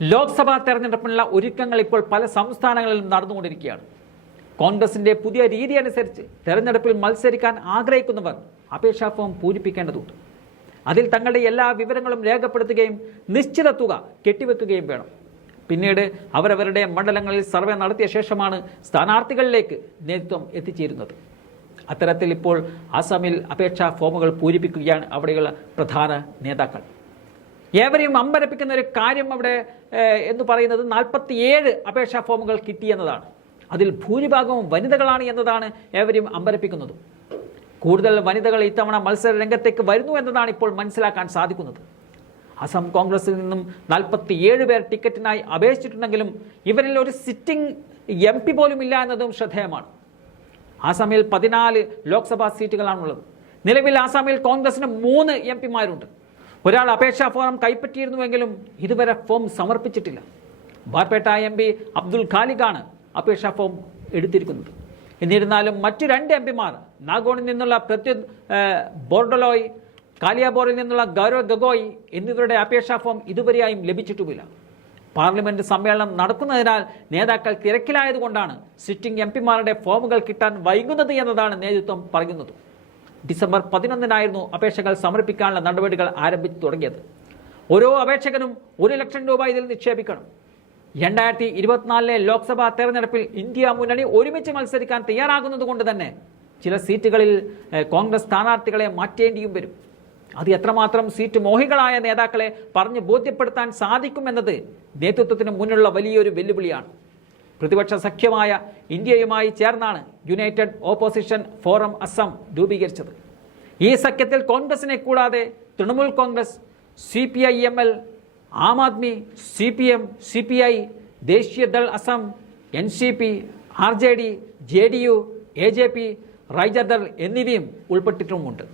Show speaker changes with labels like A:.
A: ലോക്സഭാ തെരഞ്ഞെടുപ്പിനുള്ള ഒരുക്കങ്ങൾ ഇപ്പോൾ പല സംസ്ഥാനങ്ങളിലും നടന്നുകൊണ്ടിരിക്കുകയാണ്. കോൺഗ്രസിന്റെ പുതിയ രീതി അനുസരിച്ച് തെരഞ്ഞെടുപ്പിൽ മത്സരിക്കാൻ ആഗ്രഹിക്കുന്നവർ അപേക്ഷാ ഫോം പൂരിപ്പിക്കേണ്ടതുണ്ട്. അതിൽ തങ്ങളുടെ എല്ലാ വിവരങ്ങളും രേഖപ്പെടുത്തുകയും നിശ്ചിത തുക കെട്ടിവെക്കുകയും വേണം. പിന്നീട് അവരവരുടെ മണ്ഡലങ്ങളിൽ സർവേ നടത്തിയ ശേഷമാണ് സ്ഥാനാർത്ഥികളിലേക്ക് നേതൃത്വം എത്തിച്ചേരുന്നത്. അത്തരത്തിൽ ഇപ്പോൾ അസമിൽ അപേക്ഷാ ഫോമുകൾ പൂരിപ്പിക്കുകയാണ് അവിടെയുള്ള പ്രധാന നേതാക്കൾ. ഏവരെയും അമ്പരപ്പിക്കുന്ന ഒരു കാര്യം അവിടെ എന്ന് പറയുന്നത് നാൽപ്പത്തിയേഴ് അപേക്ഷാ ഫോമുകൾ കിട്ടിയെന്നതാണ് അതിൽ ഭൂരിഭാഗവും വനിതകളാണ് എന്നതാണ് ഏവരെയും അമ്പരപ്പിക്കുന്നത്. കൂടുതൽ വനിതകൾ ഇത്തവണ മത്സര രംഗത്തേക്ക് വരുന്നു എന്നതാണ് ഇപ്പോൾ മനസ്സിലാക്കാൻ സാധിക്കുന്നത്. അസം കോൺഗ്രസിൽ നിന്നും നാൽപ്പത്തിയേഴ് പേർ ടിക്കറ്റിനായി അപേക്ഷിച്ചിട്ടുണ്ടെങ്കിലും ഇവരിൽ ഒരു സിറ്റിംഗ് എം പി പോലും ഇല്ല എന്നതും ശ്രദ്ധേയമാണ്. ആസാമിൽ പതിനാല് ലോക്സഭാ സീറ്റുകളാണുള്ളത്. നിലവിൽ ആസാമിൽ കോൺഗ്രസിന് മൂന്ന് എം പിമാരുണ്ട്. ഒരാൾ അപേക്ഷാ ഫോം കൈപ്പറ്റിയിരുന്നുവെങ്കിലും ഇതുവരെ ഫോം സമർപ്പിച്ചിട്ടില്ല. ബാർപേട്ട എം പി അബ്ദുൽ ഖാലിഖാണ് അപേക്ഷാ ഫോം എടുത്തിരിക്കുന്നത്. എന്നിരുന്നാലും മറ്റു രണ്ട് എം പിമാർ നാഗോണിൽ നിന്നുള്ള പ്രത്യുത് ബോർഡലോയ് കാലിയാബോറിൽ നിന്നുള്ള ഗൗരവ് ഗഗോയ് എന്നിവരുടെ അപേക്ഷാ ഫോം ഇതുവരെയായും ലഭിച്ചിട്ടുമില്ല. പാർലമെന്റ് സമ്മേളനം നടക്കുന്നതിനാൽ നേതാക്കൾ തിരക്കിലായതുകൊണ്ടാണ് സിറ്റിംഗ് എം പിമാരുടെ ഫോമുകൾ കിട്ടാൻ വൈകുന്നത് എന്നതാണ് നേതൃത്വം പറയുന്നത്. ഡിസംബർ പതിനൊന്നിനായിരുന്നു അപേക്ഷകൾ സമർപ്പിക്കാനുള്ള നടപടികൾ ആരംഭിച്ചു തുടങ്ങിയത് ഓരോ അപേക്ഷകനും ഒരു ലക്ഷം രൂപ ഇതിൽ നിക്ഷേപിക്കണം. രണ്ടായിരത്തി ഇരുപത്തിനാലിലെ ലോക്സഭാ തെരഞ്ഞെടുപ്പിൽ ഇന്ത്യ മുന്നണി ഒരുമിച്ച് മത്സരിക്കാൻ തയ്യാറാകുന്നത് കൊണ്ട് തന്നെ ചില സീറ്റുകളിൽ കോൺഗ്രസ് സ്ഥാനാർത്ഥികളെ മാറ്റേണ്ടിയും വരും. അത് എത്രമാത്രം സീറ്റ് മോഹികളായ നേതാക്കളെ പറഞ്ഞ് ബോധ്യപ്പെടുത്താൻ സാധിക്കുമെന്നത് നേതൃത്വത്തിന് മുന്നിലുള്ള വലിയൊരു വെല്ലുവിളിയാണ്. പ്രതിപക്ഷ സഖ്യമായ ഇന്ത്യയുമായി ചേർന്നാണ് യുണൈറ്റഡ് ഓപ്പോസിഷൻ ഫോറം അസം രൂപീകരിച്ചത്. ഈ സഖ്യത്തിൽ കോൺഗ്രസിനെ കൂടാതെ Trinamool Congress C P I M L Aam Aadmi C P M C P I ദേശീയ Dal Assam N C P R J D J D U A J P Raijor Dal എന്നിവയും ഉൾപ്പെട്ടിട്ടുമുണ്ട്.